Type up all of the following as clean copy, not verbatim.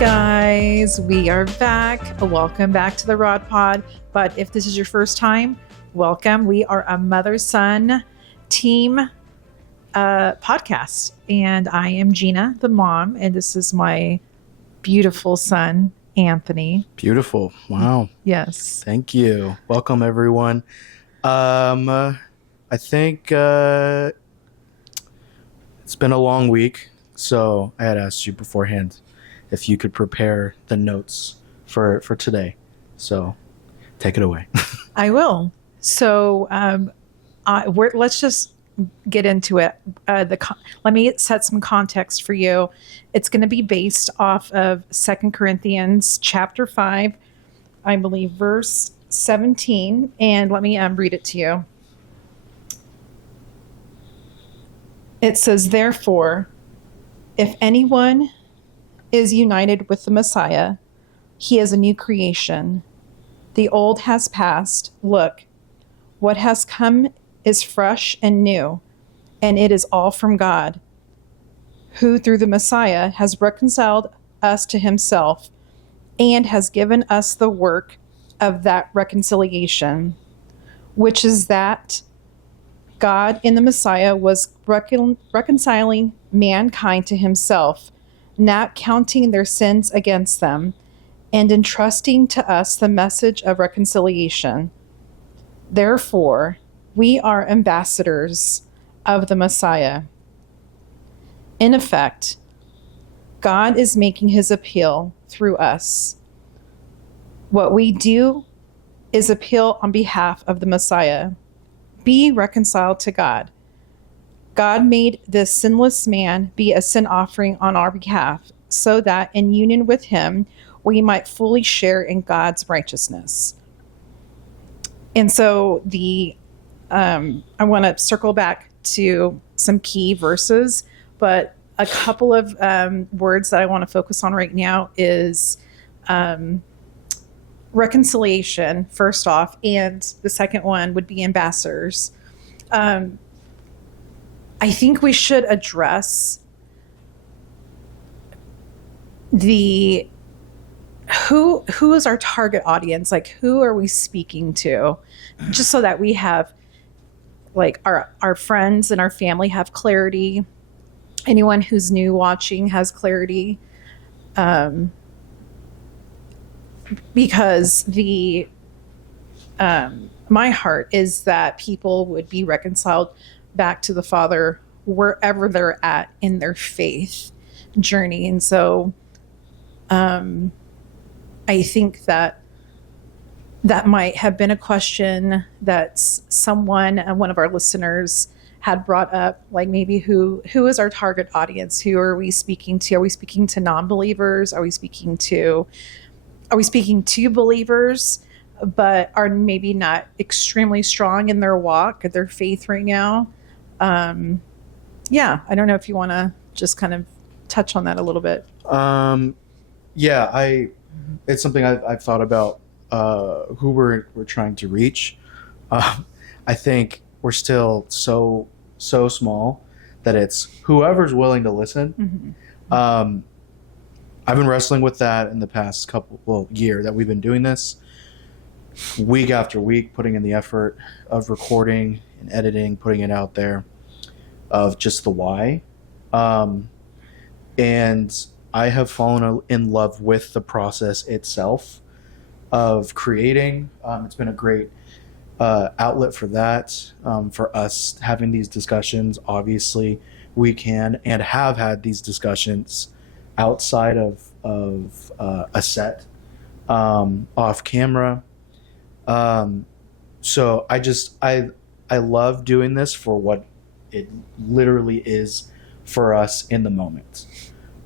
guys, we are back. Welcome back to the Rod Pod. But if this is your first time, welcome. We are a mother-son team podcast, and I am Gina, the mom, and this is my beautiful son, Anthony. Beautiful. Wow. Yes. Thank you. Welcome, everyone. I think it's been a long week, so I had asked you beforehand if you could prepare the notes for today. So take it away. I will. So let's just get into it. Let me set some context for you. It's going to be based off of 2 Corinthians chapter 5, I believe, verse 17. And let me read it to you. It says, "Therefore, if anyone is united with the Messiah, he is a new creation. The old has passed. Look, what has come is fresh and new, and it is all from God, who through the Messiah has reconciled us to himself and has given us the work of that reconciliation, which is that God in the Messiah was reconciling mankind to himself, not counting their sins against them, and entrusting to us the message of reconciliation. Therefore, we are ambassadors of the Messiah. In effect, God is making his appeal through us. What we do is appeal on behalf of the Messiah. Be reconciled to God. God made this sinless man be a sin offering on our behalf, so that in union with him, we might fully share in God's righteousness." And so I want to circle back to some key verses, but a couple of words that I want to focus on right now is reconciliation, first off, and the second one would be ambassadors. I think we should address who is our target audience? Like, who are we speaking to? Just so that we have, like, our friends and our family have clarity. Anyone who's new watching has clarity. Because my heart is that people would be reconciled back to the Father wherever they're at in their faith journey. And so I think that might have been a question that someone, one of our listeners, had brought up, like maybe who is our target audience? Who are we speaking to? Are we speaking to non-believers? Are we speaking to believers, but are maybe not extremely strong in their walk, their faith right now? I don't know if you want to just kind of touch on that a little bit. It's something I've thought about, who we're trying to reach. I think we're still so small that it's whoever's willing to listen. Mm-hmm. I've been wrestling with that in the past year that we've been doing this, week after week, putting in the effort of recording and editing, putting it out there, of just the why. And I have fallen in love with the process itself of creating. It's been a great outlet for that, for us having these discussions. Obviously, we can and have had these discussions outside of a set, off camera. So I love doing this for what it literally is for us in the moment.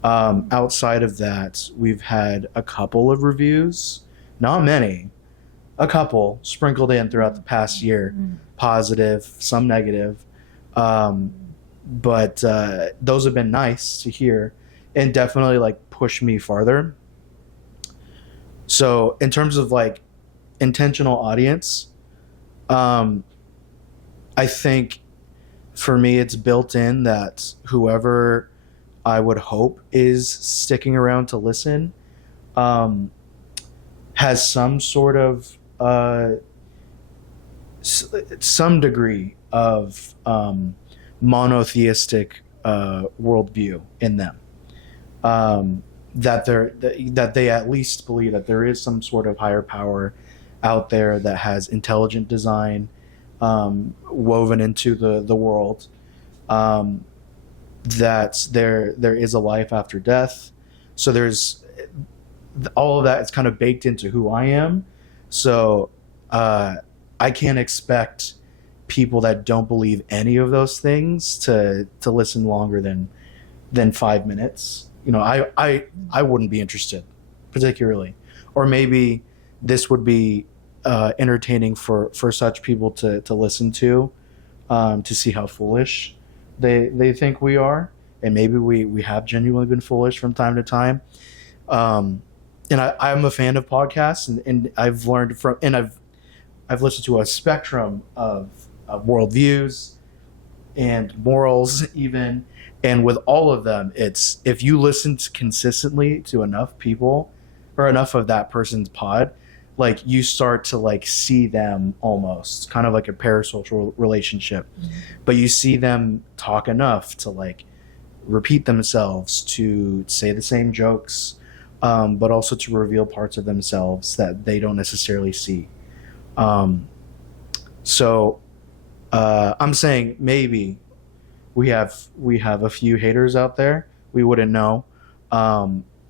Outside of that, we've had a couple of reviews, not many, a couple sprinkled in throughout the past year, positive, some negative. But those have been nice to hear and definitely like push me farther. So in terms of like intentional audience, I think for me, it's built in that whoever I would hope is sticking around to listen um, has some sort of some degree of monotheistic worldview in them. That they at least believe that there is some sort of higher power out there that has intelligent design woven into the world. That there is a life after death. So there's all of that is kind of baked into who I am. So I can't expect people that don't believe any of those things to listen longer than 5 minutes. I wouldn't be interested particularly, or maybe this would be entertaining for such people to listen to see how foolish they think we are, and maybe we have genuinely been foolish from time to time. And I'm a fan of podcasts, and I've learned from, and I've listened to a spectrum of worldviews and morals even. And with all of them, it's if you listen consistently to enough people or enough of that person's pod, like you start to like see them almost kind of like a parasocial relationship. Mm-hmm. But you see them talk enough to like repeat themselves, to say the same jokes, but also to reveal parts of themselves that they don't necessarily see. So I'm saying maybe we have a few haters out there. We wouldn't know.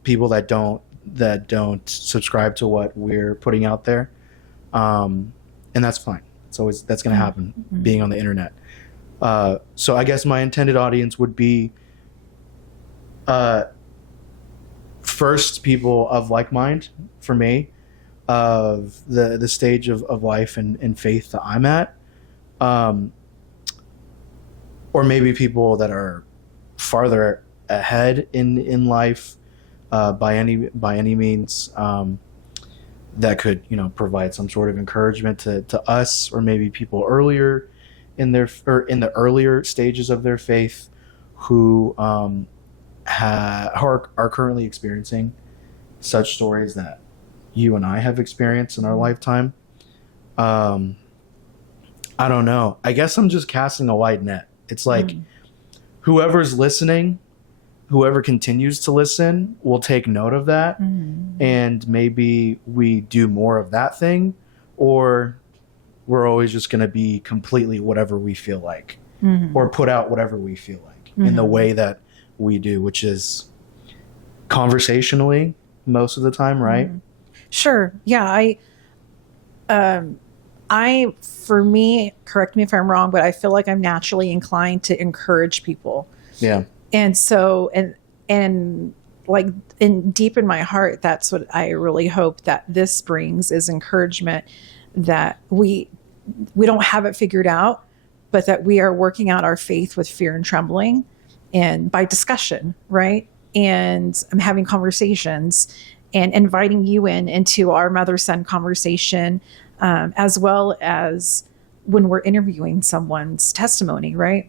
People that don't subscribe to what we're putting out there, and that's fine. That's going to happen. Mm-hmm. Being on the internet. So I guess my intended audience would be first people of like mind for me, of the stage of life and faith that I'm at. Or maybe people that are farther ahead in life by any means, that could provide some sort of encouragement to us, or maybe people earlier in the earlier stages of their faith who are currently experiencing such stories that you and I have experienced in our lifetime. I don't know. I guess I'm just casting a wide net. It's like whoever's listening, whoever continues to listen will take note of that. Mm-hmm. And maybe we do more of that thing, or we're always just going to be completely whatever we feel like, mm-hmm. or put out whatever we feel like, mm-hmm. in the way that we do, which is conversationally most of the time, right? Mm-hmm. Sure. Yeah. For me, correct me if I'm wrong, but I feel like I'm naturally inclined to encourage people. Yeah. And so, and like deep in my heart, that's what I really hope that this brings, is encouragement that we don't have it figured out, but that we are working out our faith with fear and trembling and by discussion, right? And I'm having conversations and inviting you into our mother-son conversation, as well as when we're interviewing someone's testimony, right?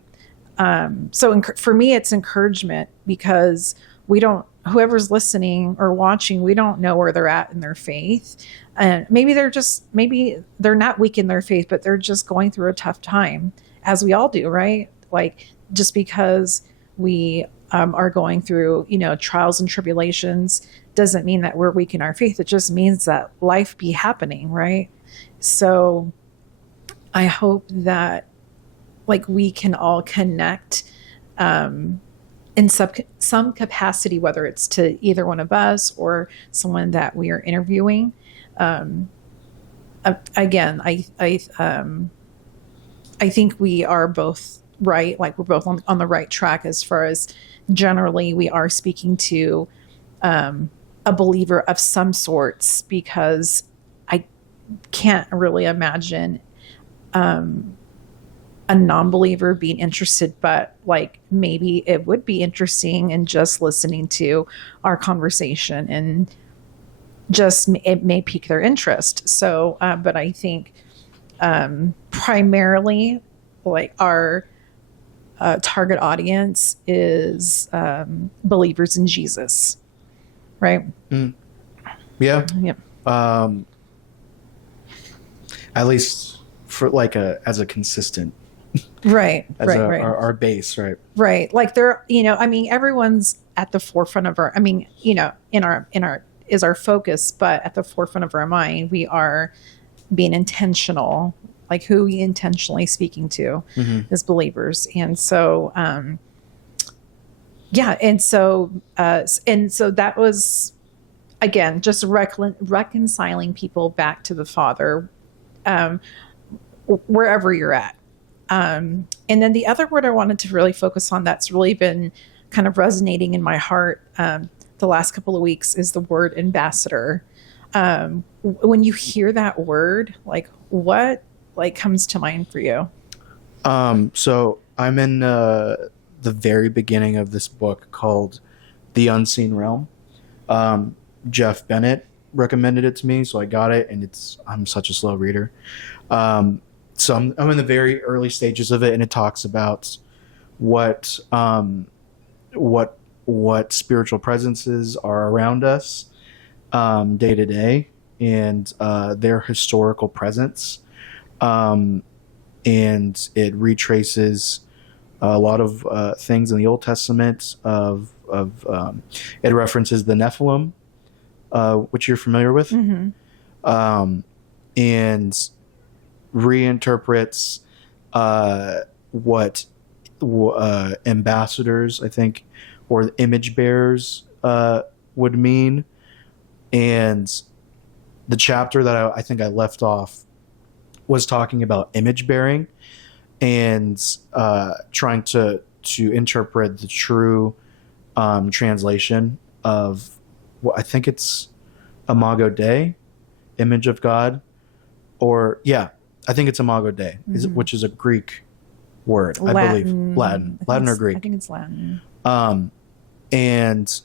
So for me, it's encouragement, because whoever's listening or watching, we don't know where they're at in their faith. And maybe they're not weak in their faith, but they're just going through a tough time, as we all do, right? Like, just because we are going through, trials and tribulations doesn't mean that we're weak in our faith. It just means that life be happening, right? So I hope that we can all connect in some capacity, whether it's to either one of us or someone that we are interviewing. Again, I think we are both right. Like, we're both on the right track, as far as generally we are speaking to a believer of some sorts, because I can't really imagine a non-believer being interested, but maybe it would be interesting in just listening to our conversation, and just it may pique their interest. So, but I think primarily our target audience is believers in Jesus, right? Mm. Yeah. Yep. Um, at least for like as a consistent, Right, as right, right. our base, right? Right. Like they're, I mean, everyone's at the forefront of our, I mean, in our is our focus, but at the forefront of our mind, we are being intentional, like who we intentionally speaking to Mm-hmm. as believers. And so, yeah. And so that was, again, just reconciling people back to the Father, um, wherever you're at. And then the other word I wanted to really focus on that's really been kind of resonating in my heart the last couple of weeks is the word ambassador. When you hear that word, like what like comes to mind for you? So I'm in the very beginning of this book called The Unseen Realm. Um, Jeff Bennett recommended it to me, so I got it, and I'm such a slow reader. Um, so I'm in the very early stages of it, and it talks about what um, what what spiritual presences are around us day to day, and their historical presence. Um, and it retraces a lot of things in the Old Testament. It references the Nephilim, which you're familiar with, Mm-hmm. um, and reinterprets what ambassadors, I think, or image bearers would mean. And the chapter that I think I left off was talking about image bearing and trying to interpret the true translation of what I think it's Imago Dei, image of God, or yeah, I think it's Imago Dei, Mm-hmm. which is a Greek word, I believe, Latin. Latin or I Greek. think it's Latin. Um, and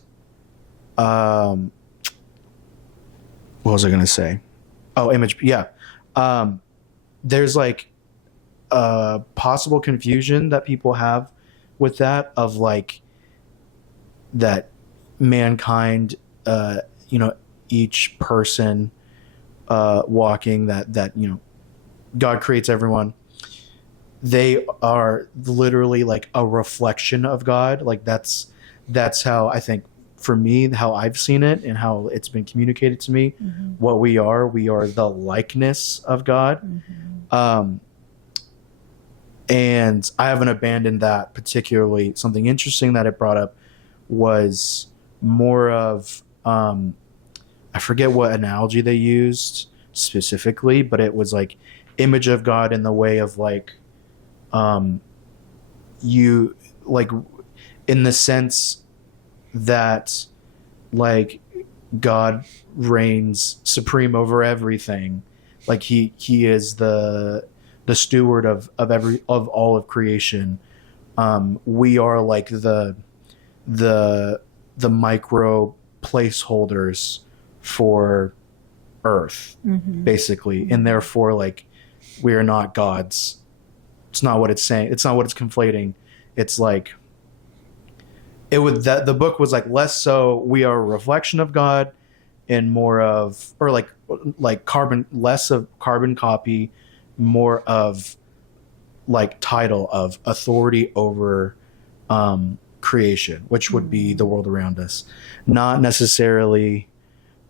um, what was I going to say? Oh, image, yeah. Um, there's like possible confusion that people have with that of like that mankind, uh, you know, each person walking that God creates everyone. They are literally like a reflection of God. Like that's how I think, for me, how I've seen it and how it's been communicated to me. Mm-hmm. What we are the likeness of God. Mm-hmm. Um, and I haven't abandoned that particularly. Something interesting that it brought up was more of I forget what analogy they used specifically, but it was like image of God in the way of like um, you like in the sense that like God reigns supreme over everything, like he is the steward of all of creation. We are like the the micro placeholders for Earth, Mm-hmm. basically, Mm-hmm. and therefore like we are not gods. It's not what it's saying. It's not what it's conflating. It's like it would that the book was like less so we are a reflection of God and more of or like carbon less of carbon copy, more of like title of authority over creation, which would be the world around us, not necessarily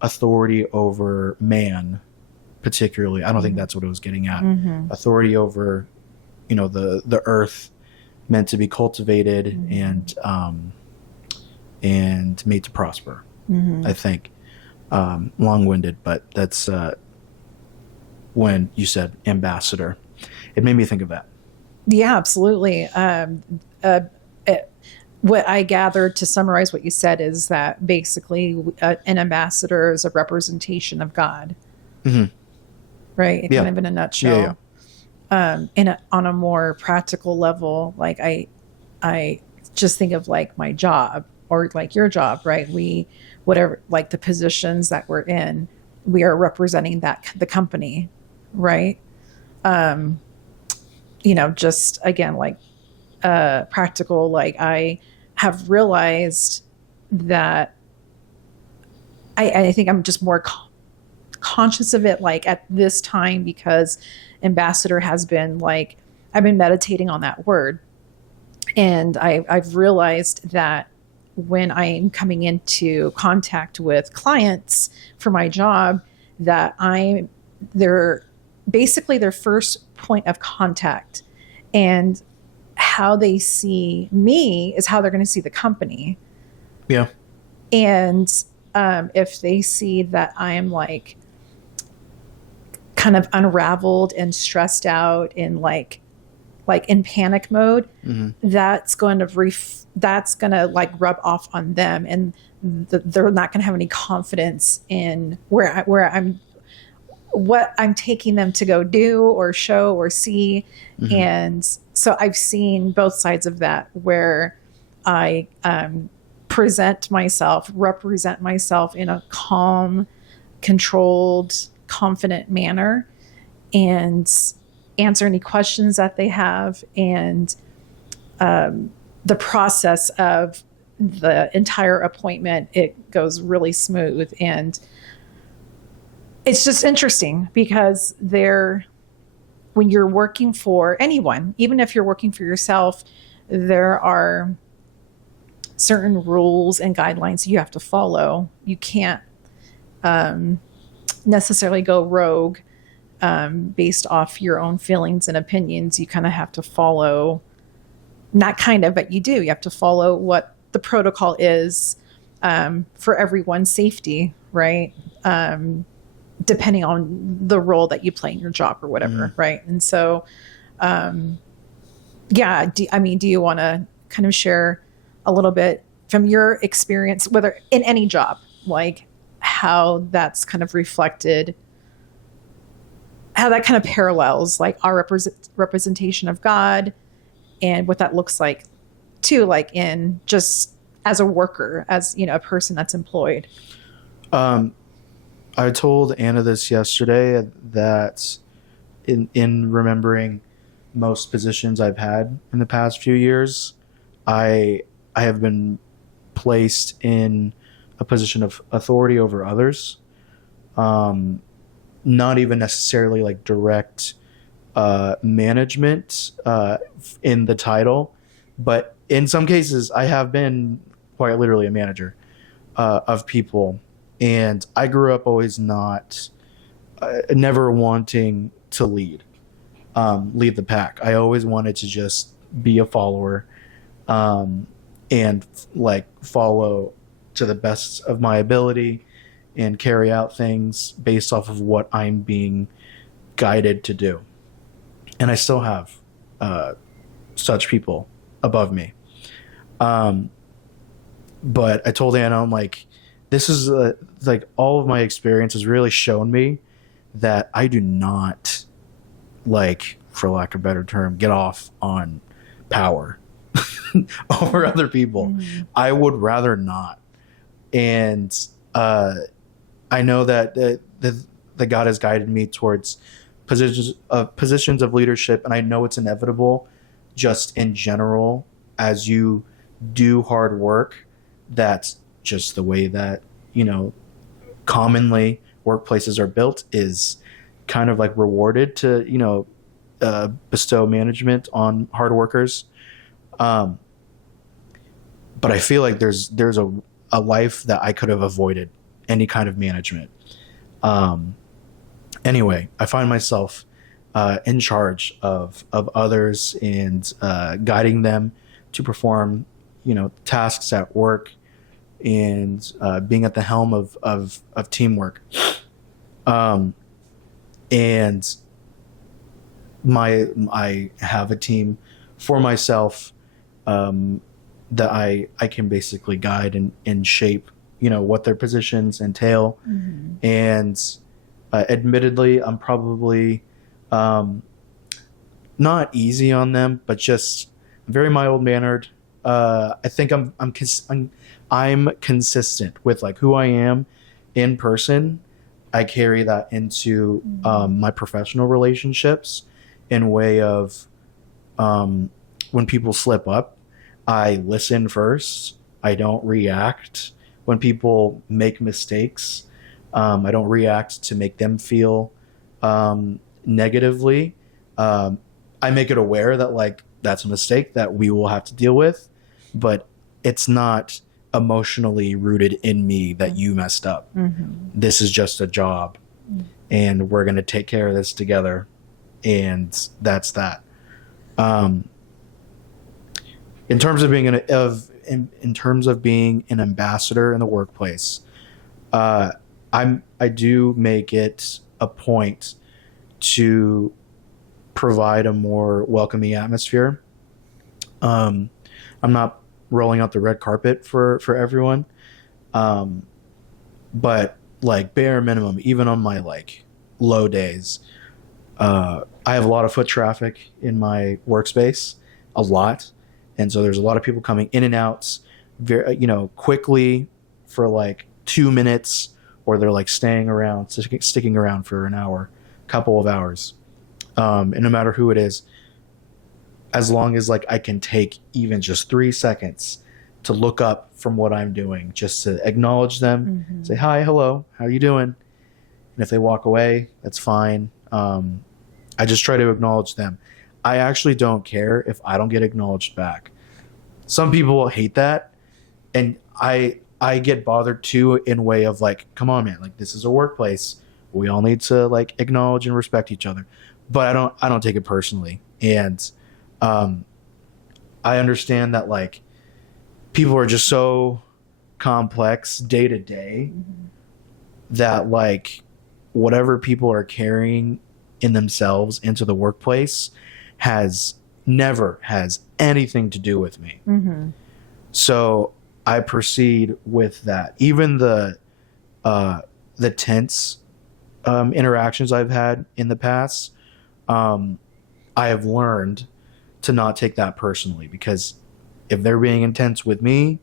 authority over man particularly. I don't think that's what it was getting at. Mm-hmm. Authority over the earth meant to be cultivated and made to prosper. Mm-hmm. I think long-winded, but that's when you said ambassador, it made me think of that. Yeah, absolutely. What I gathered to summarize what you said is that basically an ambassador is a representation of God, Mm-hmm. right? Yeah. Kind of in a nutshell. On a more practical level, like I just think of like my job or like your job, right? Whatever, like the positions that we're in, we are representing the company, right? Just again, like practical, like I have realized that I think I'm just more conscious of it like at this time because ambassador has been like I've been meditating on that word, and I've realized that when I'm coming into contact with clients for my job, that I'm they're basically their first point of contact, and how they see me is how they're going to see the company. Yeah. And if they see that I am like kind of unraveled and stressed out and like in panic mode, Hmm. that's going to like rub off on them, and they're not going to have any confidence in where I'm what I'm taking them to go do or show or see. Hmm. And so I've seen both sides of that where I represent myself in a calm, controlled, confident manner, and answer any questions that they have. And the process of the entire appointment, it goes really smooth. And it's just interesting because when you're working for anyone, even if you're working for yourself, there are certain rules and guidelines you have to follow. You can't necessarily go rogue based off your own feelings and opinions. You kind of have to follow, not kind of, but you do. You have to follow what the protocol is for everyone's safety, right? Depending on the role that you play in your job or whatever, Hmm. right? And so, yeah, do you want to kind of share a little bit from your experience, whether in any job, like how that's kind of reflected, how that kind of parallels like our representation of God and what that looks like too, like in just as a worker, as a person that's employed. Um, I told Anna this yesterday that in remembering most positions I've had in the past few years, I I have been placed in a position of authority over others. Um, Not even necessarily like direct management in the title, but in some cases, I have been quite literally a manager of people. And I grew up always never wanting to lead the pack. I always wanted to just be a follower, um, and like follow to the best of my ability and carry out things based off of what I'm being guided to do. And I still have uh, such people above me. Um, but I told Anna, I'm like, this is like all of my experience has really shown me that I do not like, for lack of a better term, get off on power over other people. Mm. I would rather not. And uh, I know that God has guided me towards positions of leadership, and I know it's inevitable, just in general, as you do hard work. That's just the way that commonly workplaces are built, is kind of like rewarded to bestow management on hard workers. Um, but I feel like there's a life that I could have avoided any kind of management. Um, anyway, I find myself in charge of others and guiding them to perform, tasks at work, and being at the helm of teamwork. Um, and I have a team for myself, um, that I can basically guide and shape, what their positions entail. Mhm. And admittedly, I'm probably um, not easy on them, but just very mild mannered. I think I'm consistent with like who I am in person. I carry that into Mhm. my professional relationships, in way of um, when people slip up, I listen first. I don't react when people make mistakes. I don't react to make them feel negatively. I make it aware that like that's a mistake that we will have to deal with, but it's not emotionally rooted in me that you messed up. This is just a job, and we're going to take care of this together, and that's that. In terms of being in terms of being an ambassador in the workplace, I do make it a point to provide a more welcoming atmosphere. I'm not rolling out the red carpet for everyone, but like bare minimum, even on my like low days, I have a lot of foot traffic in my workspace, a lot, and so there's a lot of people coming in and out, very quickly for like 2 minutes, or they're like staying around, sticking around for an hour, couple of hours. And no matter who it is, as long as like I can take even just 3 seconds to look up from what I'm doing, just to acknowledge them, say hi, hello, how are you doing? And if they walk away, that's fine. I just try to acknowledge them. I actually don't care if I don't get acknowledged back. Some people hate that, and I get bothered too, in way of like, come on, man, like this is a workplace. We all need to like acknowledge and respect each other. But I don't take it personally. And I understand that like people are just so complex day to day that like whatever people are carrying in themselves into the workplace never has anything to do with me. So I proceed with that. Even the tense interactions I've had in the past, I have learned to not take that personally, because if they're being intense with me,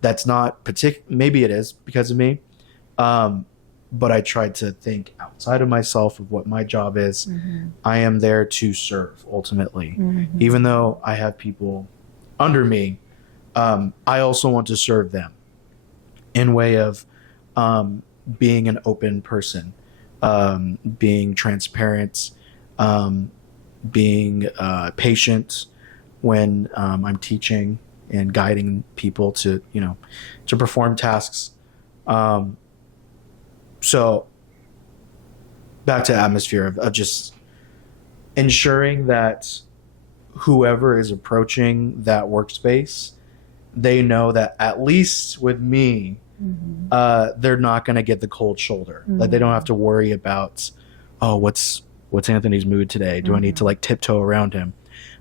that's not maybe it is because of me. But I try to think outside of myself of what my job is. I am there to serve ultimately. Even though I have people under me, I also want to serve them in way of being an open person, being transparent, being patient when I'm teaching and guiding people to perform tasks. So back to atmosphere of just ensuring that whoever is approaching that workspace, they know that at least with me, they're not going to get the cold shoulder. Like they don't have to worry about, oh, what's Anthony's mood today? Do I need to like tiptoe around him?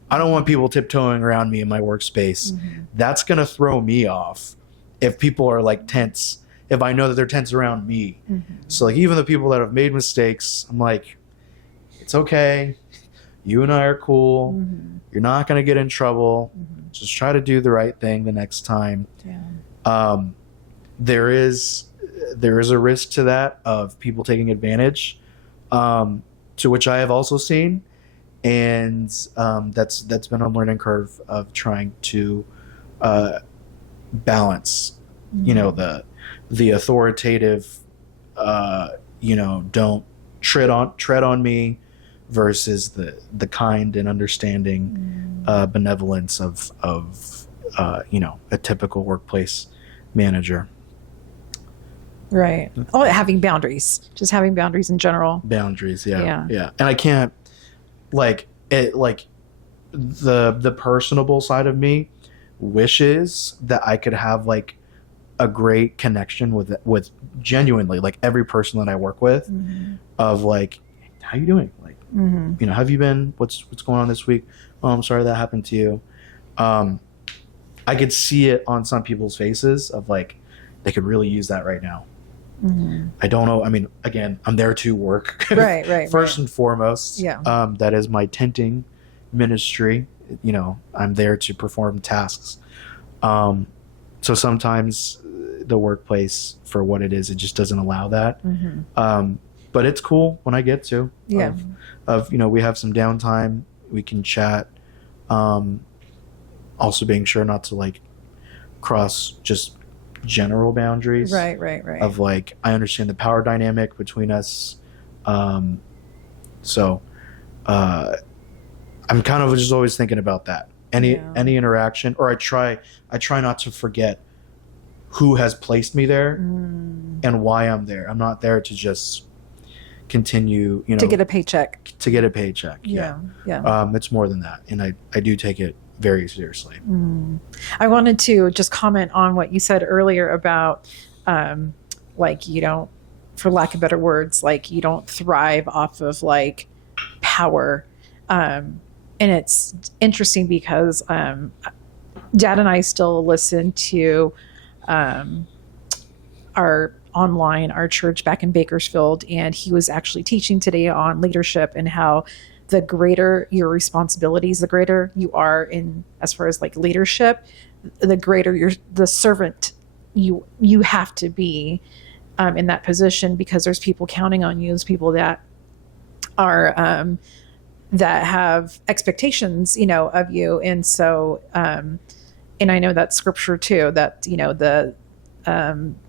I don't want people tiptoeing around me in my workspace. That's going to throw me off if people are like tense, if I know that they're tense around me. So like even the people that have made mistakes, I'm like, it's okay. You and I are cool. You're not going to get in trouble. Just try to do the right thing the next time. There is a risk to that of people taking advantage, to which I have also seen. And that's been a learning curve of trying to balance, the authoritative, don't tread on me, versus the kind and understanding benevolence of a typical workplace manager. Right. Oh, having boundaries. Just having boundaries in general. Boundaries, yeah. And I can't the personable side of me wishes that I could have like a great connection with genuinely like every person that I work with, of like, how you doing? Like, how have you been? What's going on this week? Oh, I'm sorry that happened to you. I could see it on some people's faces of like, they could really use that right now. I don't know. I mean, again, I'm there to work. Right. First and foremost. Yeah. That is my tenting ministry. I'm there to perform tasks. So sometimes the workplace, for what it is, it just doesn't allow that. But it's cool when I get to. Yeah. We have some downtime. We can chat. Also being sure not to like cross just general boundaries. Right. Of like, I understand the power dynamic between us. Um, so I'm kind of just always thinking about that. Any interaction, or I try not to forget who has placed me there and why I'm there. I'm not there to just continue, to get a paycheck. To get a paycheck. Yeah. It's more than that. And I do take it very seriously. I wanted to just comment on what you said earlier about, like, you don't, for lack of better words, like, you don't thrive off of like power. And it's interesting because, Dad and I still listen to, our church back in Bakersfield, and he was actually teaching today on leadership and how the greater your responsibilities, the greater you are in as far as like leadership, the greater the servant you have to be in that position, because there's people counting on you. There's people that are that have expectations, of you, and so and I know that scripture too, that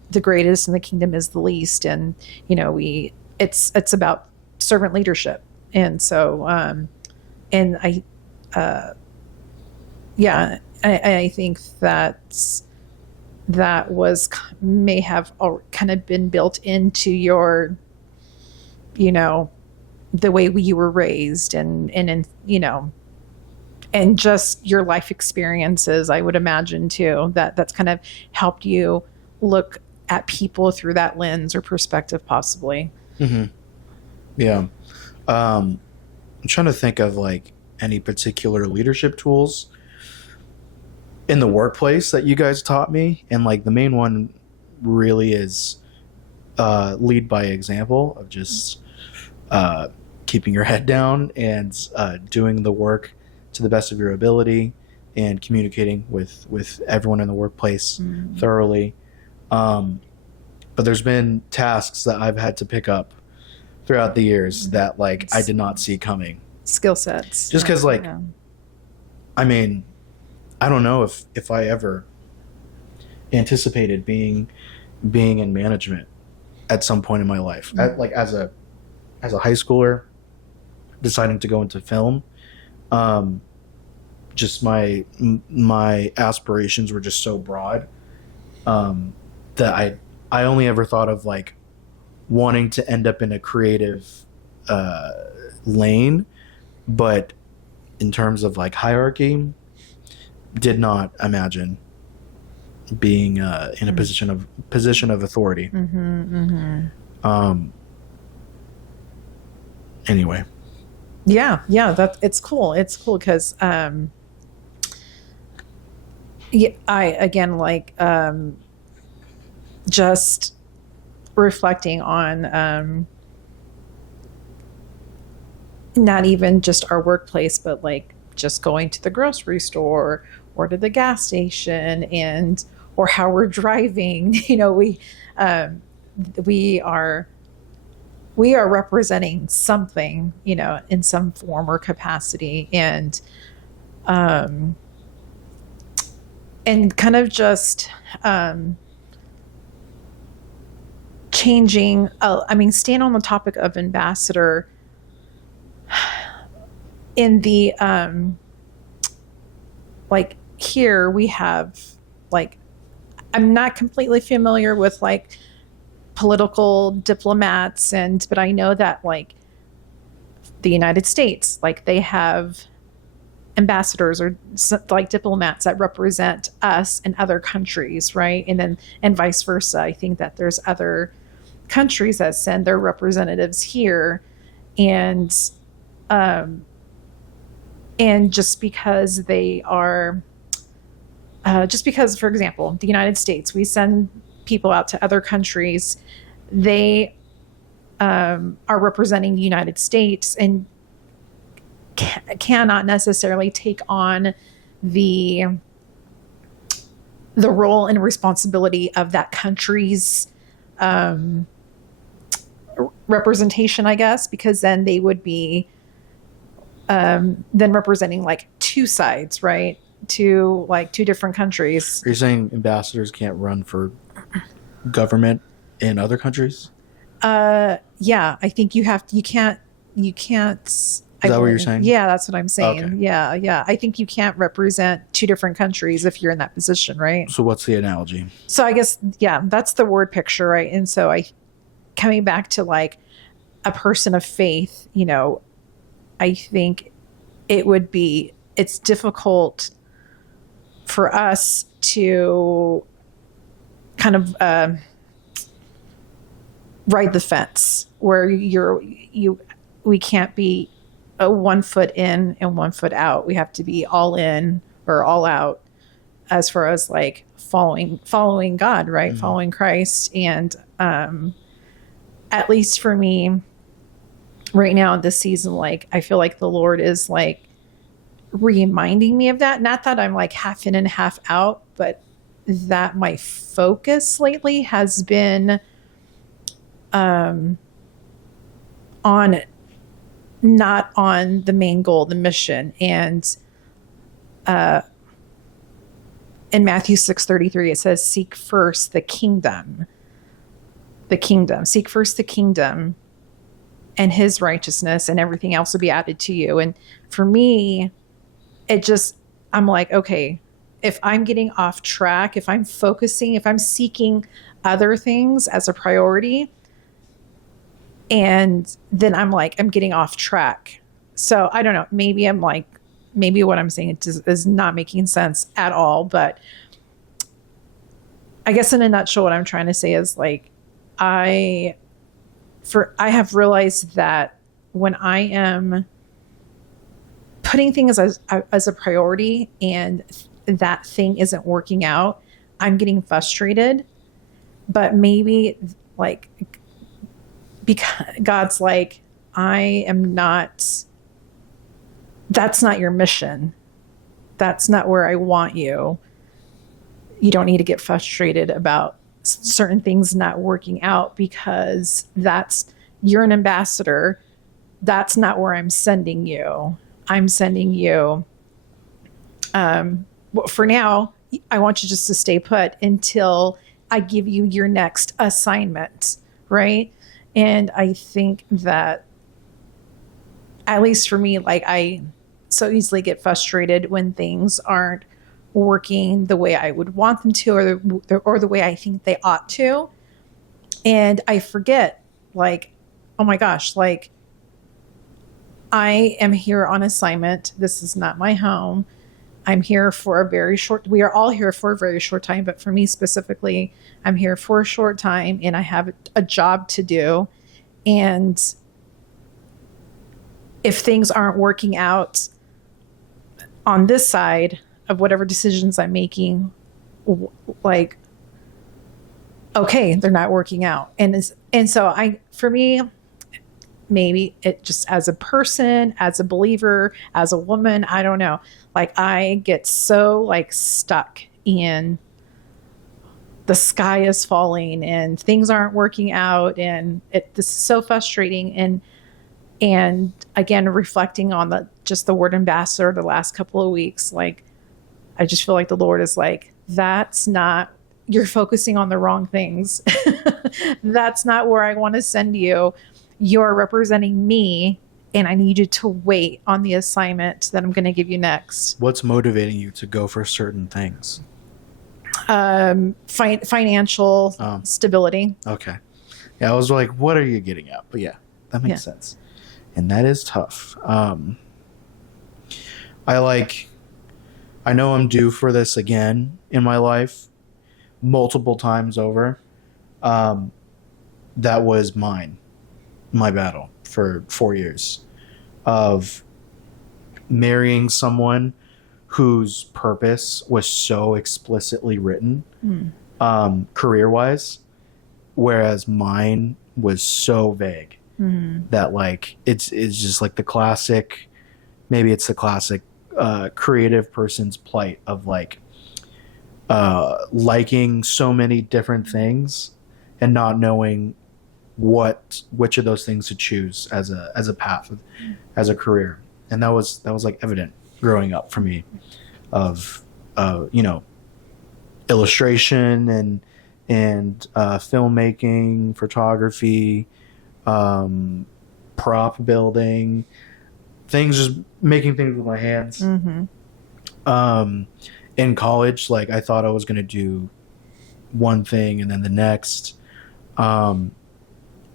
the greatest in the kingdom is the least, and it's about servant leadership. And so and I think that may have kind of been built into your, the way you were raised, and just your life experiences, I would imagine too, that's kind of helped you look at people through that lens or perspective, possibly. Yeah. I'm trying to think of like any particular leadership tools in the workplace that you guys taught me. And like the main one really is lead by example, of just keeping your head down and doing the work to the best of your ability, and communicating with everyone in the workplace thoroughly. But there's been tasks that I've had to pick up throughout the years that like I did not see coming. Skill sets. Just because I mean, I don't know if I ever anticipated being in management at some point in my life. Like as a high schooler, deciding to go into film, just my aspirations were just so broad that I only ever thought of like wanting to end up in a creative lane, but in terms of like hierarchy, did not imagine being in a position of authority. Anyway. Yeah, that it's cool. It's cool because I again like just reflecting on not even just our workplace, but like just going to the grocery store or to the gas station, or how we're driving. We are representing something, in some form or capacity, and kind of just changing. Staying on the topic of ambassador, in the like here we have like, I'm not completely familiar with like political diplomats, but I know that like the United States, like they have ambassadors or like diplomats that represent us in other countries, right? And vice versa. I think that there's other countries that send their representatives here, and just because they are, for example, the United States, we send people out to other countries, they are representing the United States and cannot necessarily take on the role and responsibility of that country's representation, I guess, because then they would be then representing like two sides, right? Two different countries. Are you saying ambassadors can't run for government in other countries? Yeah, I think you can't, Is that what you're saying? yeah, that's what I'm Okay. saying. Yeah, yeah. I think you can't represent two different countries if you're in that position, right? So what's the analogy? So I guess, yeah, that's the word picture, right? And so coming back to like a person of faith, I think it's difficult for us to kind of ride the fence where we can't be a 1 foot in and 1 foot out. We have to be all in or all out as far as like following God, right? Mm-hmm. Following Christ. And at least for me right now in this season, like I feel like the Lord is like reminding me of that. Not that I'm like half in and half out, but that my focus lately has been on not on the main goal, the mission. And in Matthew 6:33, it says, seek first the kingdom, seek first the kingdom and his righteousness, and everything else will be added to you. And for me, I'm like, okay, if I'm getting off track, if I'm seeking other things as a priority, and then I'm like, I'm getting off track. So I don't know, maybe what I'm saying is not making sense at all. But I guess in a nutshell, what I'm trying to say is like, I have realized that when I am putting things as a priority and that thing isn't working out, I'm getting frustrated. But maybe like, because God's like, that's not your mission. That's not where I want you. You don't need to get frustrated about certain things not working out, because you're an ambassador. That's not where I'm sending you. I'm sending you, for now, I want you just to stay put until I give you your next assignment, right? And I think that, at least for me, like I so easily get frustrated when things aren't working the way I would want them to, or the way I think they ought to. And I forget, like, oh my gosh, like I am here on assignment. This is not my home. I'm here for we are all here for a very short time, but for me specifically, I'm here for a short time and I have a job to do. And if things aren't working out on this side of whatever decisions I'm making, like, okay, they're not working out. And so for me, maybe it just, as a person, as a believer, as a woman, I don't know. Like I get so like stuck in the sky is falling and things aren't working out, and this is so frustrating. And again, reflecting on just the word ambassador the last couple of weeks, like I just feel like the Lord is like, you're focusing on the wrong things. That's not where I want to send you. You're representing me, and I need you to wait on the assignment that I'm going to give you next. What's motivating you to go for certain things? Financial stability. Okay. Yeah, I was like, what are you getting at? But yeah, that makes sense. And that is tough. I know I'm due for this again in my life multiple times over. That was my battle for 4 years of marrying someone whose purpose was so explicitly written, career-wise, whereas mine was so vague that like it's just like the classic creative person's plight of like liking so many different things and not knowing which of those things to choose as a path, as a career. And that was like evident growing up for me of illustration and filmmaking, photography, um, prop building, things, just making things with my hands. Mm-hmm. Um, in college, like I thought I was going to do one thing and then the next. Um,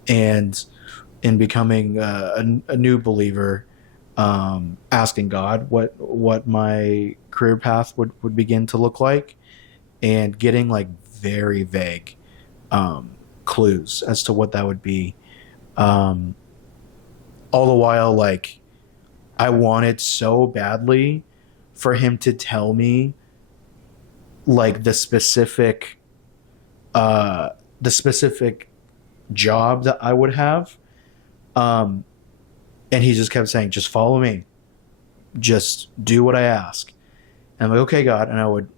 and in becoming a new believer, asking God what my career path would begin to look like, and getting like very vague clues as to what that would be. Um, all the while, like I wanted so badly for him to tell me like uh, the specific job that I would have. Um, and he just kept saying, "Just follow me. Just do what I ask." And I'm like, "Okay, God." And I would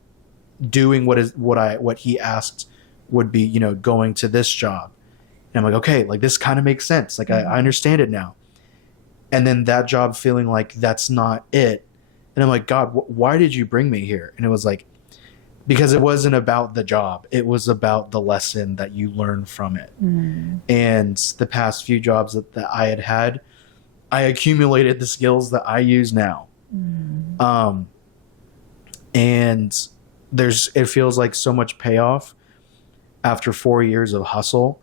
doing what he asked would be, going to this job. And I'm like, "Okay, like this kind of makes sense. Like I understand it now." And then that job feeling like that's not it. And I'm like, "God, why did you bring me here?" And it was like, because it wasn't about the job. It was about the lesson that you learn from it. Mm. And the past few jobs that I had, I accumulated the skills that I use now. Mm. And it feels like so much payoff after 4 years of hustle.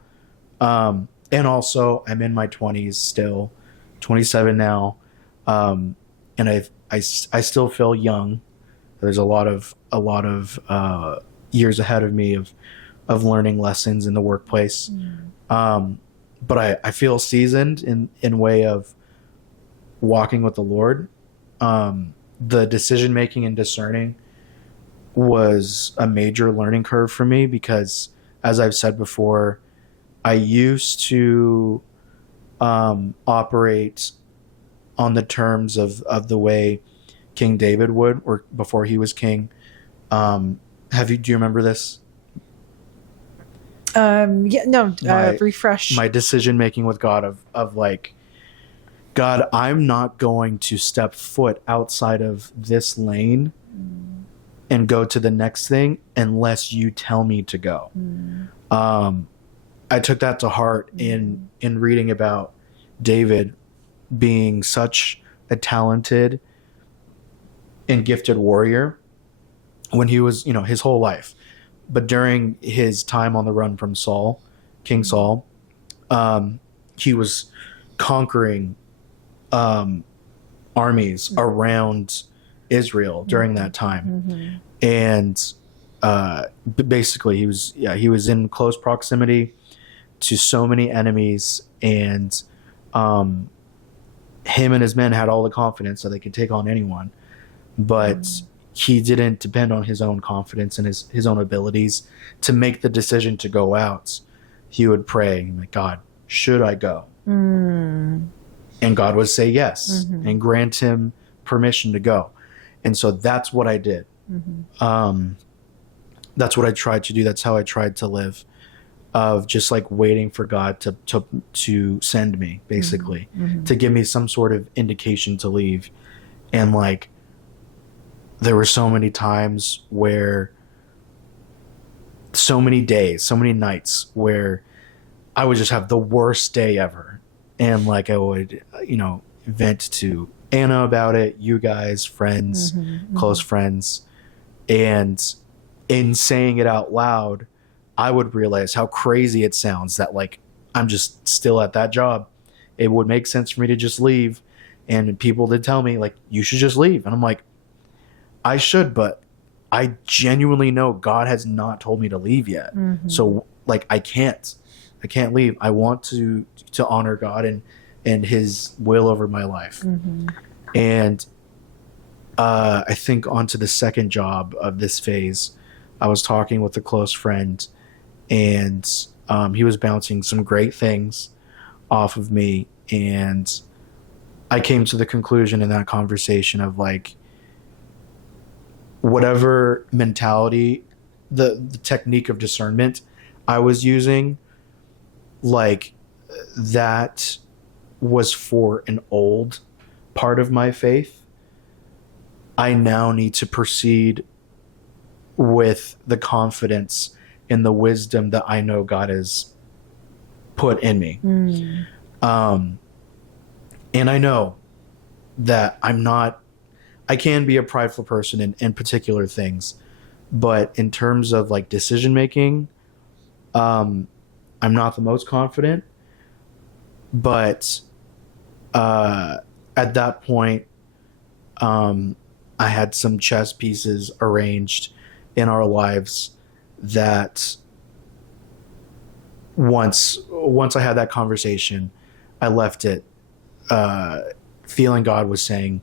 And also I'm in my 20s still, 27 now. And I still feel young. There's a lot of years ahead of me of learning lessons in the workplace. But I feel seasoned in way of walking with the Lord. The decision making and discerning was a major learning curve for me because, as I've said before, I used to operate on the terms of the way King David would, or before he was king. Do you remember this? Yeah, no, refresh. My decision making with God of like, God, I'm not going to step foot outside of this lane and go to the next thing unless you tell me to go. I took that to heart in reading about David being such a talented and gifted warrior when he was, his whole life. But during his time on the run from Saul, King Saul, he was conquering armies around Israel during that time. And basically he was in close proximity to so many enemies, and him and his men had all the confidence that they could take on anyone, but he didn't depend on his own confidence and his own abilities to make the decision to go out. He would pray, like, God, should I go? And God would say yes and grant him permission to go. And so that's what I did. That's what I tried to do. That's how I tried to live, of just like waiting for God to send me, basically, to give me some sort of indication to leave. And like, there were so many times where, so many days, so many nights where I would just have the worst day ever. And like, I would, vent to Anna about it, you guys, friends, close friends. And in saying it out loud, I would realize how crazy it sounds that like, I'm just still at that job. It would make sense for me to just leave. And people did tell me like, you should just leave. And I'm like, I should, but I genuinely know God has not told me to leave yet. So like, I can't leave. I want to honor God and his will over my life. And I think onto the second job of this phase, I was talking with a close friend, and he was bouncing some great things off of me. And I came to the conclusion in that conversation of like, whatever mentality, the technique of discernment I was using, like that was for an old part of my faith. I now need to proceed with the confidence in the wisdom that I know God has put in me. And I know that I can be a prideful person in particular things, but in terms of like decision making, I'm not the most confident. But at that point, I had some chess pieces arranged in our lives that once I had that conversation, I left it feeling God was saying,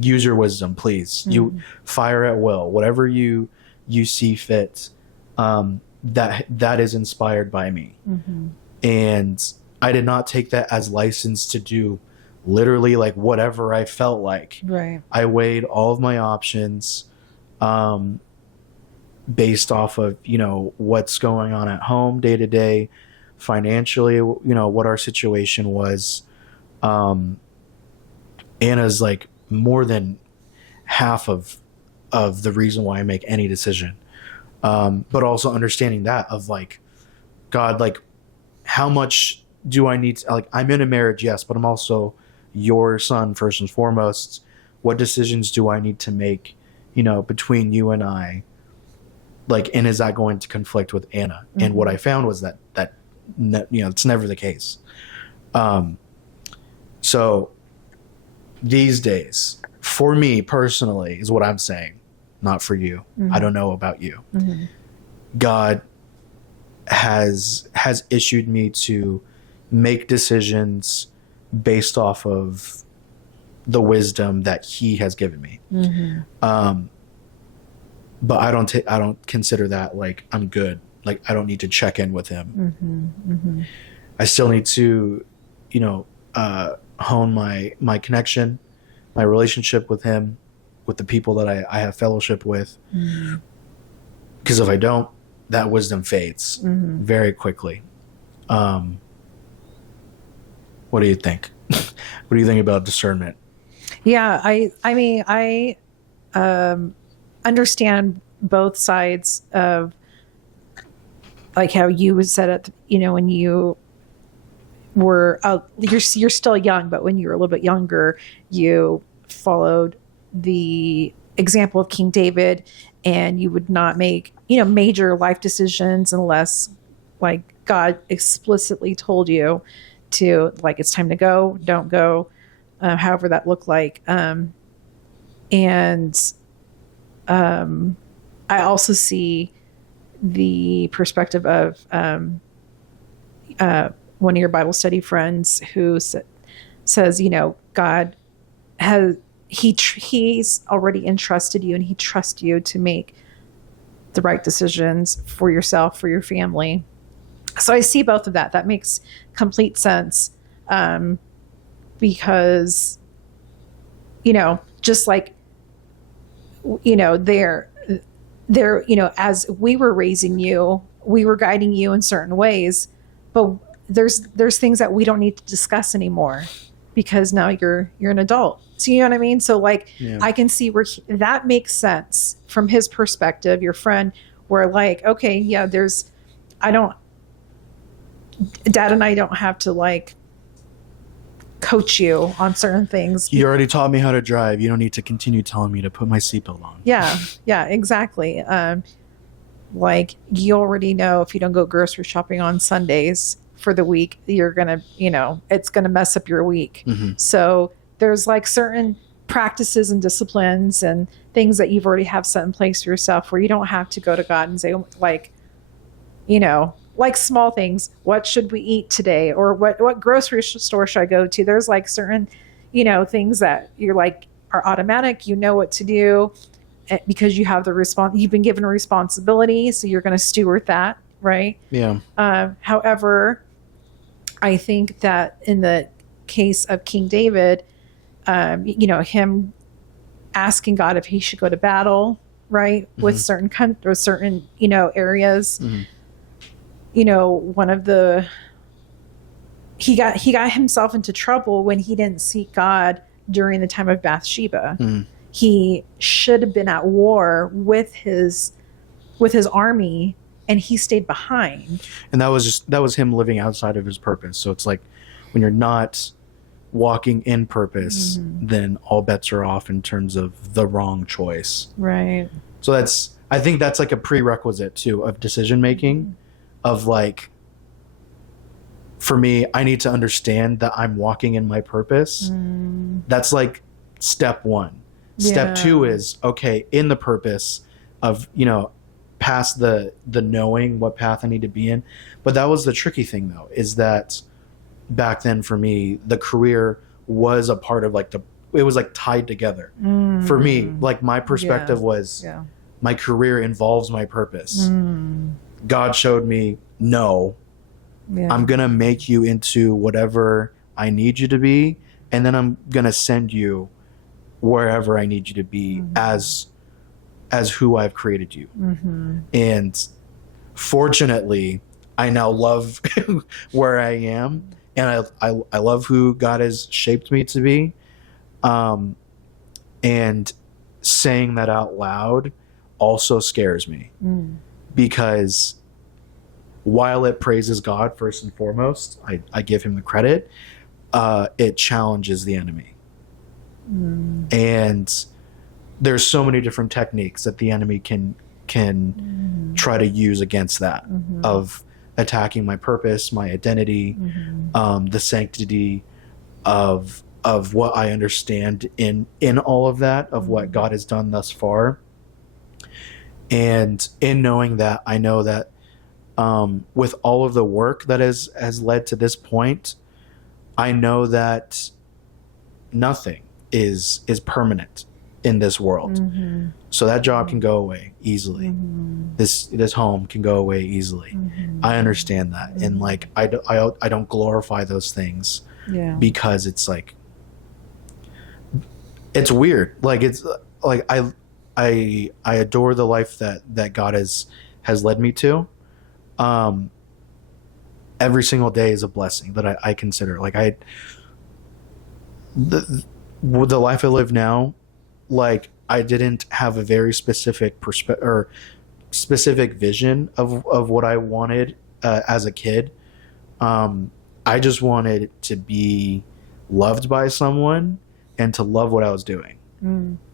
use your wisdom, please. You fire at will, whatever you see fit. That is inspired by me. And I did not take that as license to do literally like whatever I felt like. Right. I weighed all of my options based off of, what's going on at home day to day, financially, what our situation was. Anna's like more than half of the reason why I make any decision. But also understanding that of like, God, like, how much do I need to, like, I'm in a marriage, yes, but I'm also your son first and foremost. What decisions do I need to make, between you and I? Like, and is that going to conflict with Anna? And what I found was that it's never the case. So these days, for me personally, is what I'm saying, not for you. I don't know about you. God has issued me to make decisions based off of the wisdom that he has given me. But I don't consider that like I'm good. Like, I don't need to check in with him. I still need to, hone my connection, my relationship with him, with the people that I have fellowship with. Because if I don't, that wisdom fades very quickly. What do you think? What do you think about discernment? Yeah, I mean, I understand both sides of like how you said it, when you were you're still young, but when you were a little bit younger, you followed the example of King David, and you would not make major life decisions unless like God explicitly told you to, like, it's time to go, don't go, however that looked like. I also see the perspective of one of your Bible study friends who says, God he's already entrusted you, and he trusts you to make the right decisions for yourself, for your family. So I see both of that. That makes complete sense. Because, just like, they're, as we were raising you, we were guiding you in certain ways, but there's things that we don't need to discuss anymore because now you're an adult. So you know what I mean? So like, I can see where that makes sense from his perspective, your friend, where like, okay, yeah, Dad and I don't have to like coach you on certain things. You already taught me how to drive. You don't need to continue telling me to put my seatbelt on. Yeah, exactly. Like, you already know if you don't go grocery shopping on Sundays for the week, you're gonna, it's gonna mess up your week. So there's like certain practices and disciplines and things that you've already have set in place for yourself where you don't have to go to God and say, like, like small things. What should we eat today? Or what grocery store should I go to? There's like certain, things that you're like are automatic. You know what to do because you have you've been given a responsibility. So you're going to steward that. Right. Yeah. However, I think that in the case of King David, him asking God if he should go to battle, right, with certain areas. One of he got himself into trouble when he didn't seek God during the time of Bathsheba. He should have been at war with his army and he stayed behind. And that was him living outside of his purpose. So it's like when you're not walking in purpose, then all bets are off in terms of the wrong choice. Right. So I think that's like a prerequisite too of decision making, of like, for me, I need to understand that I'm walking in my purpose. That's like step one. Step two is, okay, in the purpose of, past the knowing what path I need to be in. But that was the tricky thing though, is that back then for me, the career was a part of like it was like tied together. For me, like my perspective was my career involves my purpose. God showed me, no, I'm going to make you into whatever I need you to be. And then I'm going to send you wherever I need you to be as who I've created you. And fortunately, I now love where I am, and I love who God has shaped me to be. And saying that out loud also scares me, because while it praises God first and foremost, I give him the credit, it challenges the enemy. And there's so many different techniques that the enemy can try to use against that, of attacking my purpose, my identity, the sanctity of what I understand in all of that, of what God has done thus far. And in knowing that, I know that with all of the work that has led to this point, I know that nothing is permanent in this world. So that job can go away easily. This home can go away easily. I understand that. And like, I don't glorify those things, because it's like, it's weird. Like, it's like, I adore the life that God has led me to. Every single day is a blessing that I consider. Like, the life I live now, like, I didn't have a very specific specific vision of what I wanted as a kid. I just wanted to be loved by someone and to love what I was doing.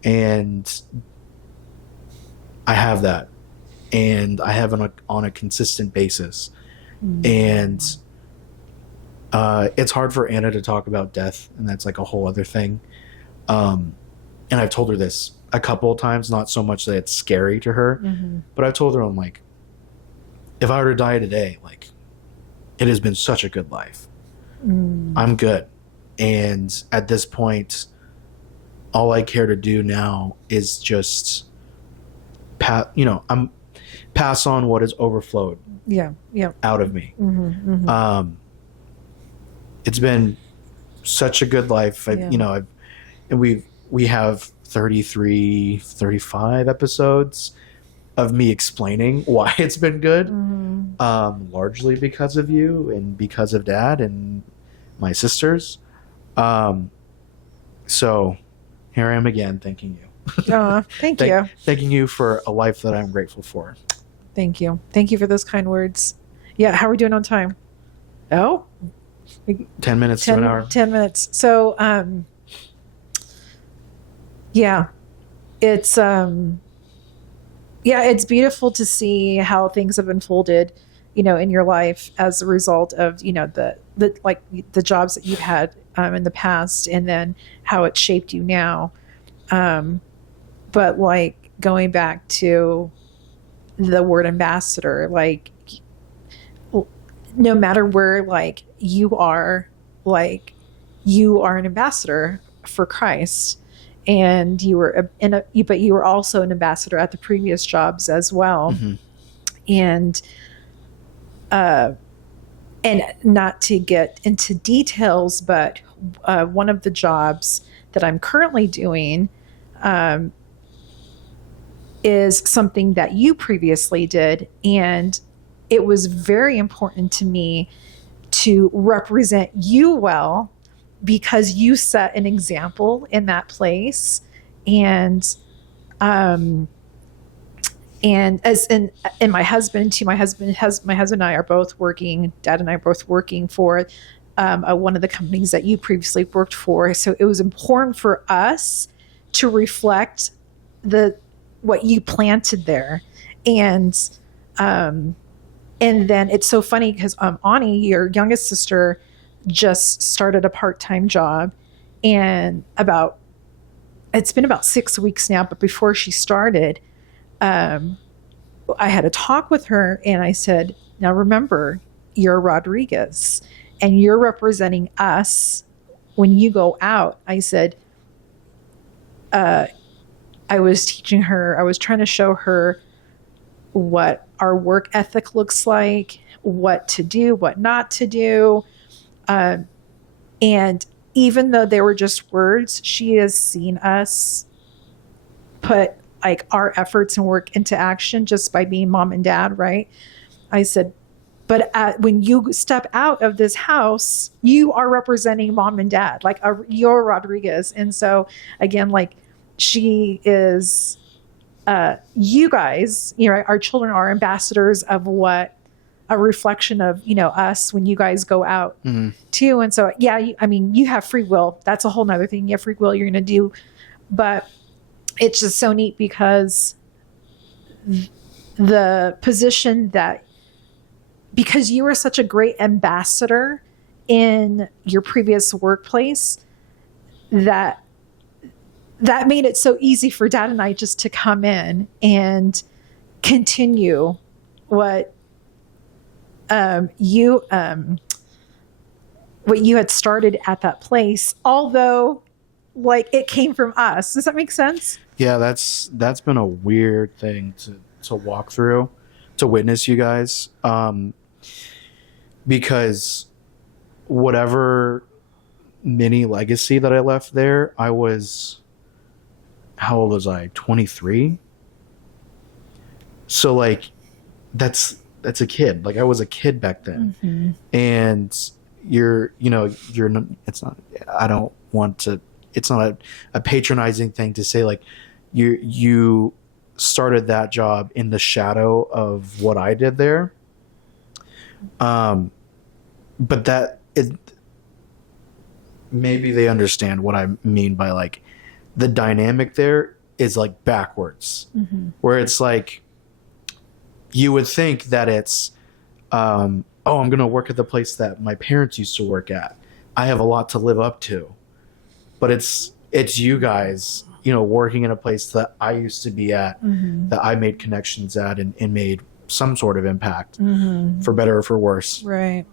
And I have that, and I have it on a consistent basis. And it's hard for Anna to talk about death, and that's like a whole other thing. And I've told her this a couple of times, not so much that it's scary to her, but I've told her, I'm like, if I were to die today, like, it has been such a good life. I'm good. And at this point, all I care to do now is just pass on what has overflowed out of me. It's been such a good life. We have 33, 35 episodes of me explaining why it's been good, largely because of you and because of Dad and my sisters. So here I am again, thanking you. Thank you. Thanking you for a life that I'm grateful for. Thank you. Thank you for those kind words. Yeah, how are we doing on time? Oh, 10 minutes to an hour. 10 minutes. So, it's beautiful to see how things have unfolded, in your life as a result of, the jobs that you've had in the past, and then how it shaped you now. But like, going back to the word ambassador, like, no matter where, like, you are an ambassador for Christ, and you were but you were also an ambassador at the previous jobs as well. And not to get into details, but one of the jobs that I'm currently doing is something that you previously did, and it was very important to me to represent you well, because you set an example in that place. And And my husband too, my husband and I are both working, Dad and I are both working for one of the companies that you previously worked for. So it was important for us to reflect what you planted there. And then it's so funny because Ani, your youngest sister, just started a part-time job, and it's been about 6 weeks now, but before she started, I had a talk with her, and I said, now remember, you're Rodriguez and you're representing us when you go out. I said, I was teaching her, I was trying to show her what our work ethic looks like, what to do, what not to do. And even though they were just words, she has seen us put like our efforts and work into action just by being mom and dad, right? I said, but when you step out of this house, you are representing mom and dad, like you're Rodriguez. And so again, like she is, you guys, our children are ambassadors of what a reflection of, us when you guys go out too. And so, yeah, you have free will. That's a whole nother thing. You have free will, you're going to do, but it's just so neat because the position because you were such a great ambassador in your previous workplace, that made it so easy for Dad and I just to come in and continue what you had started at that place, although like it came from us. Does that make sense? Yeah, that's been a weird thing to walk through, to witness, you guys, because whatever mini legacy that I left there, I was, how old was I? 23. So like that's a kid. Like I was a kid back then. Mm-hmm. And it's not, I don't want to, it's not a patronizing thing to say like you started that job in the shadow of what I did there. But that is, maybe they understand what I mean by like the dynamic there is like backwards, where it's like, you would think that it's, I'm going to work at the place that my parents used to work at. I have a lot to live up to, but it's you guys, working in a place that I used to be at, that I made connections at and made some sort of impact, for better or for worse. Right.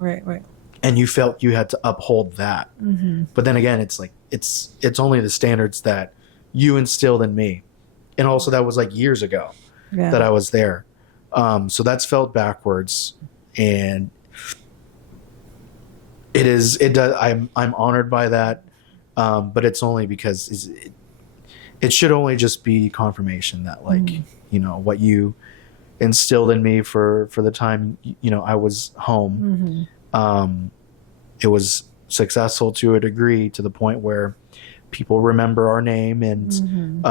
And you felt you had to uphold that. But then again, it's like, it's only the standards that you instilled in me. And also that was like years ago that I was there. So that's felt backwards, and I'm honored by that. But it's only because it should only just be confirmation that like, what you instilled in me for the time, I was home. It was successful to a degree, to the point where people remember our name and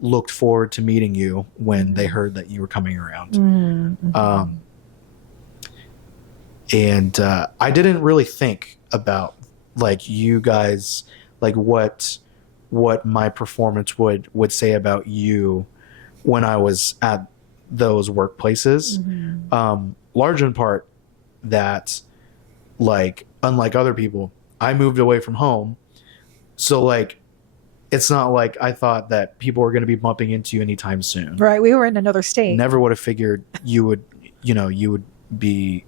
looked forward to meeting you when they heard that you were coming around. And I didn't really think about like you guys, like what my performance would say about you when I was at those workplaces. Large in part that, like, unlike other people, I moved away from home. So like, it's not like I thought that people were going to be bumping into you anytime soon. Right. We were in another state. Never would have figured you would be,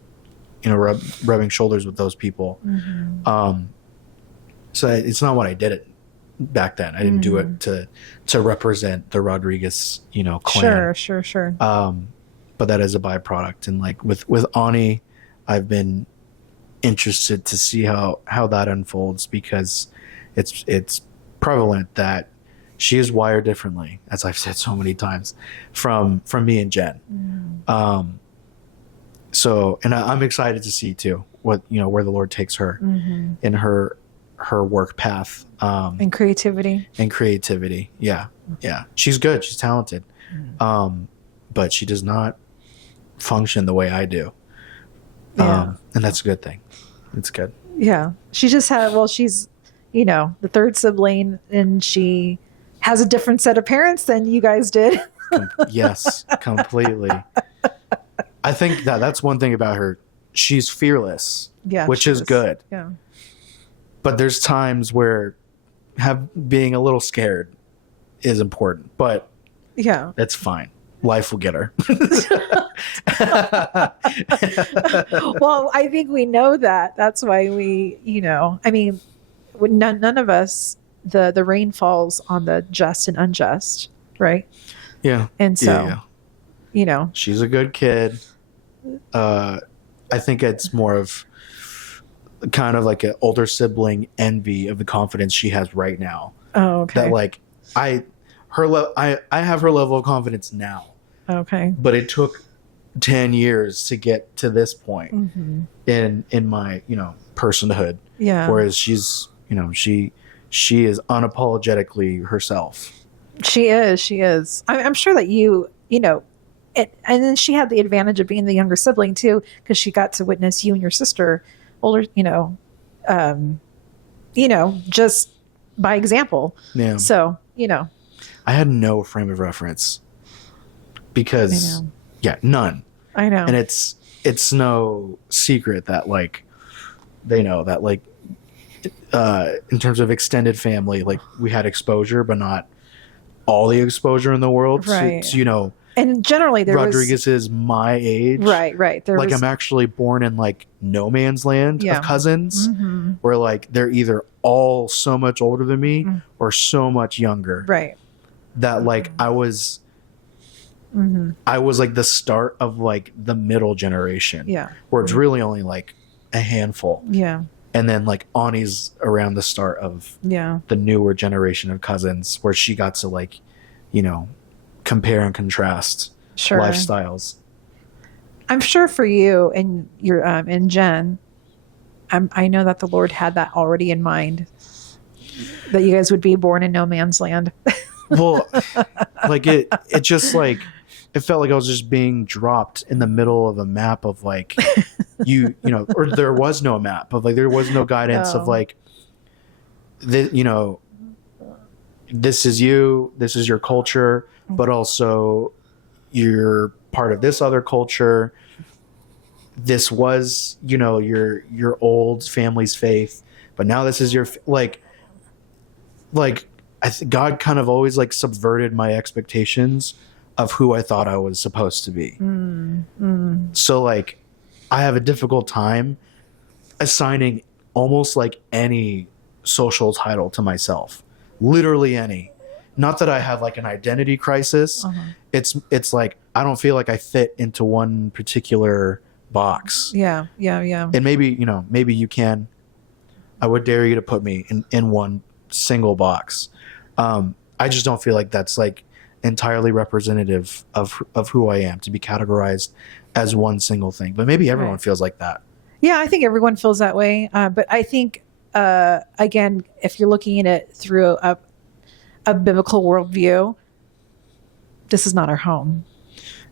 rubbing shoulders with those people. So it's not what I did it back then. I didn't do it to represent the Rodriguez, clan. Sure. But that is a byproduct. And like with Ani, I've been interested to see how that unfolds, because it's prevalent that she is wired differently, as I've said so many times, from me and Jen. So, and I'm excited to see too what, where the Lord takes her in her work path. And creativity. Yeah. She's good. She's talented. but she does not function the way I do. Yeah. And that's a good thing. It's good. Yeah. She just had, well, she's, the third sibling, and she has a different set of parents than you guys did. Yes, completely. I think that's one thing about her. She's fearless, Yeah. which is good. Yeah. But there's times where being a little scared is important, but Yeah. that's fine. Life will get her. Well, I think we know that. That's why we, I mean, none of us, the rain falls on the just and unjust, right? Yeah. And so, She's a good kid. I think it's more of kind of like an older sibling envy of the confidence she has right now. Oh, okay. That like I have her level of confidence now. Okay. But it took 10 years to get to this point in my, personhood. Yeah. Whereas she's, she is unapologetically herself. She is. I'm sure that and then she had the advantage of being the younger sibling too, because she got to witness you and your sister older, just by example. Yeah. So, I had no frame of reference because, none. I know. And it's no secret that like, they know that like, in terms of extended family, like we had exposure, but not all the exposure in the world. Right. So, and generally Rodriguez is my age. Right. I'm actually born in like no man's land of cousins where like they're either all so much older than me or so much younger. Right. That like I was like the start of like the middle generation. Yeah. Where it's really only like a handful. Yeah. And then like Ani's around the start of the newer generation of cousins where she got to like, compare and contrast lifestyles. I'm sure for you and your and Jen, I know that the Lord had that already in mind, that you guys would be born in no man's land. Well, like it just like it felt like I was just being dropped in the middle of a map of like or there was no map of like there was no guidance of like this is you, this is your culture, but also you're part of this other culture. This was your old family's faith, but now this is your like God kind of always like subverted my expectations of who I thought I was supposed to be. So like I have a difficult time assigning almost like any social title to myself. Literally any. Not that I have like an identity crisis. It's like I don't feel like I fit into one particular box. Yeah. And maybe you can. I would dare you to put me in one single box. I just don't feel like that's like entirely representative of who I am to be categorized as one single thing. But maybe everyone feels like that. Yeah, I think everyone feels that way. But I think again, if you're looking at it through a biblical worldview, this is not our home.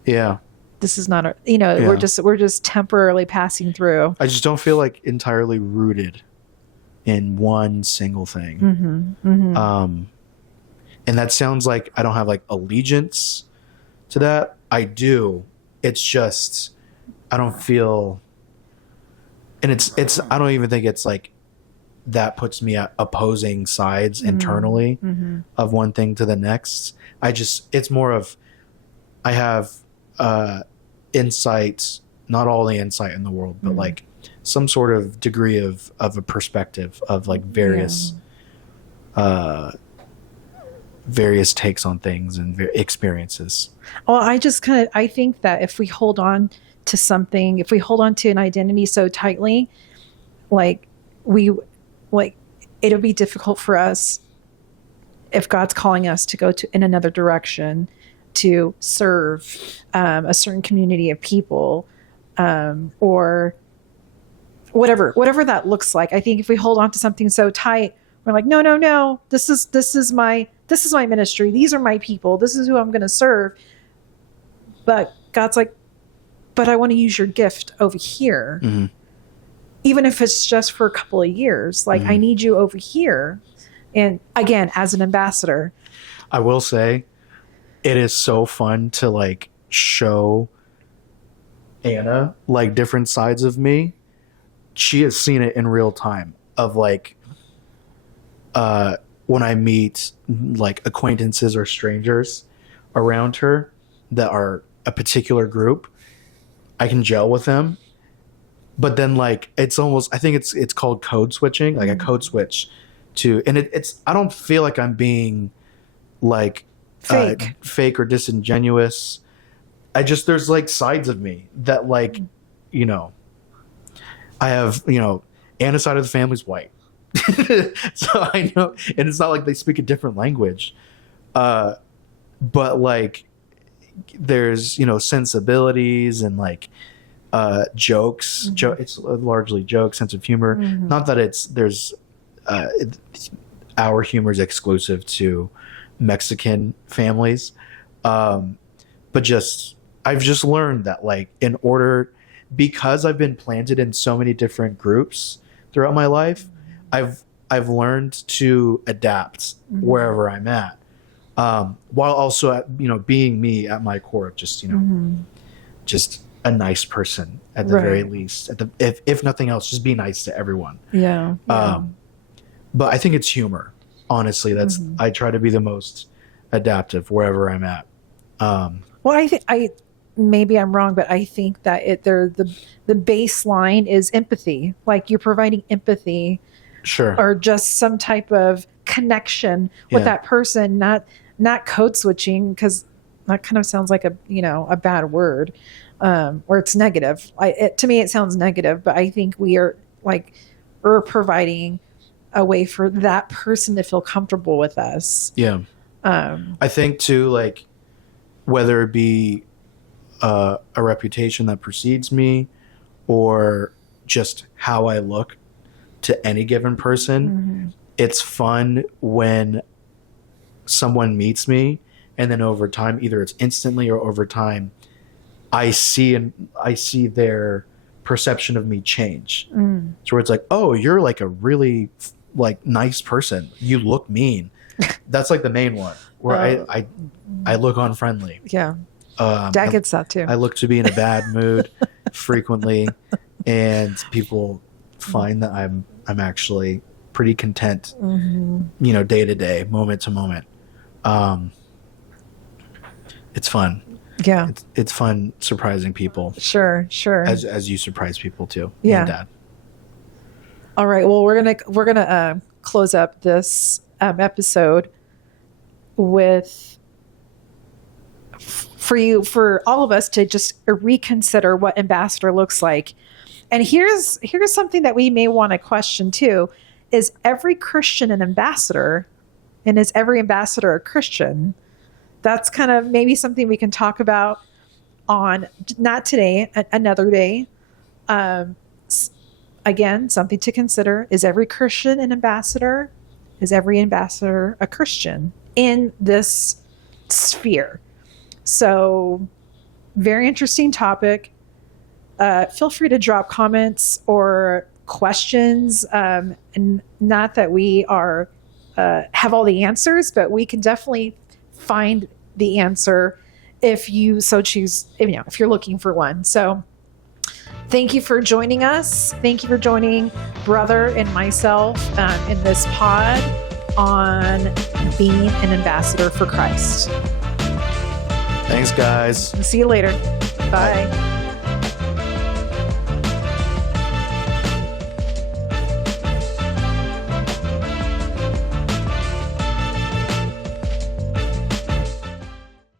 Yeah. This is not our, we're just temporarily passing through. I just don't feel like entirely rooted in one single thing. And that sounds like I don't have like allegiance to that. I do. It's just, I don't feel, and I don't even think it's like, that puts me at opposing sides internally of one thing to the next. It's more of, I have insight, not all the insight in the world, but like some sort of degree of a perspective of like various takes on things and experiences. Well, I think that if we hold on to something, if we hold on to an identity so tightly, it'll be difficult for us, if God's calling us to go in another direction, to serve a certain community of people, or whatever that looks like. I think if we hold on to something so tight, we're like, no, this is my ministry. These are my people. This is who I'm going to serve. But God's like, but I want to use your gift over here. Mm-hmm. Even if it's just for a couple of years. Like, I need you over here. And again, as an ambassador. I will say, it is so fun to like show Anna like different sides of me. She has seen it in real time of like when I meet like acquaintances or strangers around her that are a particular group, I can gel with them. But then like it's almost, I think it's called code switching, like a code switch to, and it's I don't feel like I'm being like fake or disingenuous. I just, there's like sides of me that like, you know, I have, you know, Anna's side of the family's white. So I know, and it's not like they speak a different language. But like there's, you know, sensibilities and like jokes. It's largely joke, sense of humor. Not that our humor is exclusive to Mexican families. But just, I've just learned that like because I've been planted in so many different groups throughout my life, I've learned to adapt wherever I'm at, while also being me at my core, just just a nice person at the very least. If nothing else, just be nice to everyone. Yeah. But I think it's humor. Honestly, that's I try to be the most adaptive wherever I'm at. Well, I maybe I'm wrong, but I think that the baseline is empathy. Like you're providing empathy, sure, or just some type of connection with that person, not code switching, because that kind of sounds like a bad word, or it's negative. To me, it sounds negative, but I think we're providing a way for that person to feel comfortable with us. Yeah. I think too, like whether it be a reputation that precedes me or just how I look to any given person, it's fun when someone meets me and then over time, either it's instantly or over time, I see their perception of me change. So where it's like, oh, you're like a really like nice person. You look mean. That's like the main one where I look unfriendly. Yeah. Dad gets that too. I look to be in a bad mood frequently, and people find that I'm actually pretty content, day to day, moment to moment. It's fun. Yeah. It's fun surprising people. Sure. As you surprise people too. Yeah. And Dad. All right. Well, we're gonna close up this episode with for all of us to just reconsider what ambassador looks like. And here's something that we may want to question too: is every Christian an ambassador, and is every ambassador a Christian? That's kind of maybe something we can talk about on, not today, another day. Again, something to consider: is every Christian an ambassador? Is every ambassador a Christian in this sphere? So, very interesting topic. Feel free to drop comments or questions. And not that we are have all the answers, but we can definitely find the answer if you so choose. If you're looking for one. So, thank you for joining us. Thank you for joining Brother and myself in this pod on being an ambassador for Christ. Thanks, guys. See you later. Bye.